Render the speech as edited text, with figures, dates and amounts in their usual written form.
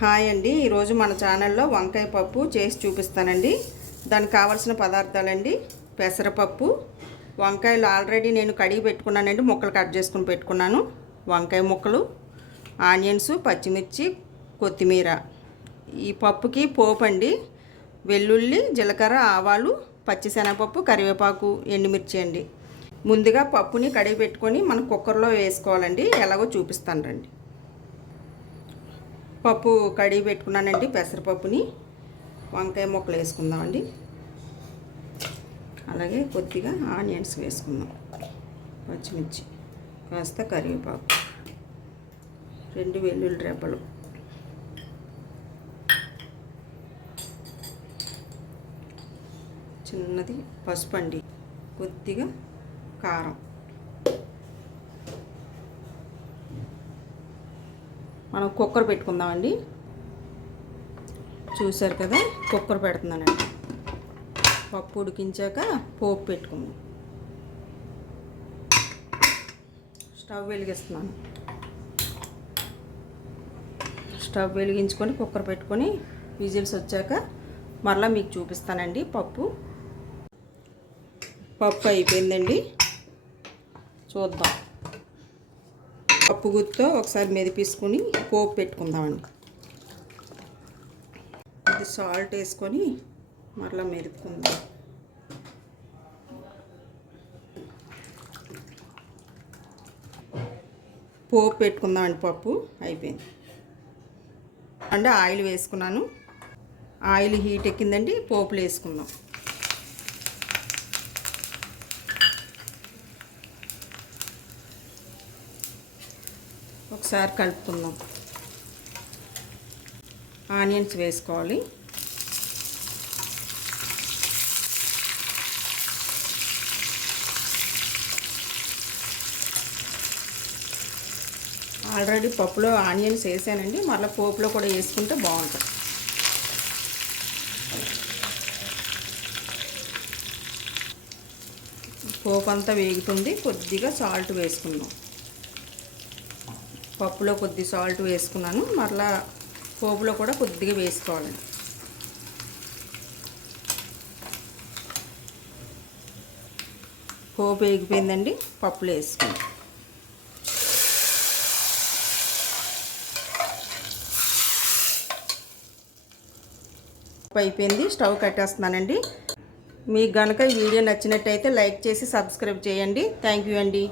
Hi అండి, ఈరోజు మన ఛానల్లో వంకాయ పప్పు చేసి చూపిస్తానండి. దానికి కావాల్సిన పదార్థాలండి: పెసరపప్పు, వంకాయలు ఆల్రెడీ నేను కడిగి పెట్టుకున్నానండి, ముక్కలు కట్ చేసుకుని పెట్టుకున్నాను. వంకాయ ముక్కలు, ఆనియన్స్, పచ్చిమిర్చి, కొత్తిమీర. ఈ పప్పుకి పోపు అండి: వెల్లుల్లి, జీలకర్ర, ఆవాలు, పచ్చిశనగపప్పు, కరివేపాకు, ఎండుమిర్చి అండి. ముందుగా పప్పుని కడిగి పెట్టుకొని మనం కుక్కర్లో వేసుకోవాలండి. ఎలాగో చూపిస్తాను రండి. పప్పు కడిగి పెట్టుకున్నానండి. పెసరపప్పుని వంకాయ ముక్కలు వేసుకుందామండి. అలాగే కొద్దిగా ఆనియన్స్ వేసుకుందాం, పచ్చిమిర్చి, కాస్త కరివేపాకు, 2 వెల్లుల్లి రెబ్బలు, చిన్నది పసుపు అండి, కొద్దిగా కారం. మనం కుక్కర్ పెట్టుకుందామండి. చూసారు కదా, కుక్కర్ పెడుతున్నానండి. పప్పు ఉడికించాక పోపు పెట్టుకుందాం. స్టవ్ వెలిగిస్తున్నాను. స్టవ్ వెలిగించుకొని కుక్కర్ పెట్టుకొని విజిల్స్ వచ్చాక మరలా మీకు చూపిస్తానండి. పప్పు అయిపోయిందండి. చూద్దాం. పప్పు గుత్తో ఒకసారి మెదిపేసుకొని పోపు పెట్టుకుందామండి. ఇది సాల్ట్ వేసుకొని మరలా మెదుపుకుందాం. పోపు పెట్టుకుందామండి. పప్పు అయిపోయింది అంటే ఆయిల్ వేసుకున్నాను. ఆయిల్ హీట్ ఎక్కిందండి. పోపులు వేసుకుందాం. ఒకసారి కలుపుకుందాం. ఆనియన్స్ వేసుకోవాలి. ఆల్రెడీ పప్పులో ఆనియన్స్ వేసానండి, మళ్ళీ పోపులో కూడా వేసుకుంటే బాగుంటుంది. పోపు అంతా వేగుతుంది. కొద్దిగా సాల్ట్ వేసుకుందాం. పప్పులో కొద్ది సాల్ట్ వేసుకున్నాను, మరలా పోపులో కూడా కొద్దిగా వేసుకోవాలండి. పోపు వేగిపోయిందండి. పప్పులో వేసుకుందాం. పప్పు అయిపోయింది. స్టవ్ కట్టేస్తున్నానండి. మీకు కనుక ఈ వీడియో నచ్చినట్టయితే లైక్ చేసి సబ్స్క్రైబ్ చేయండి. థ్యాంక్ యూ అండి.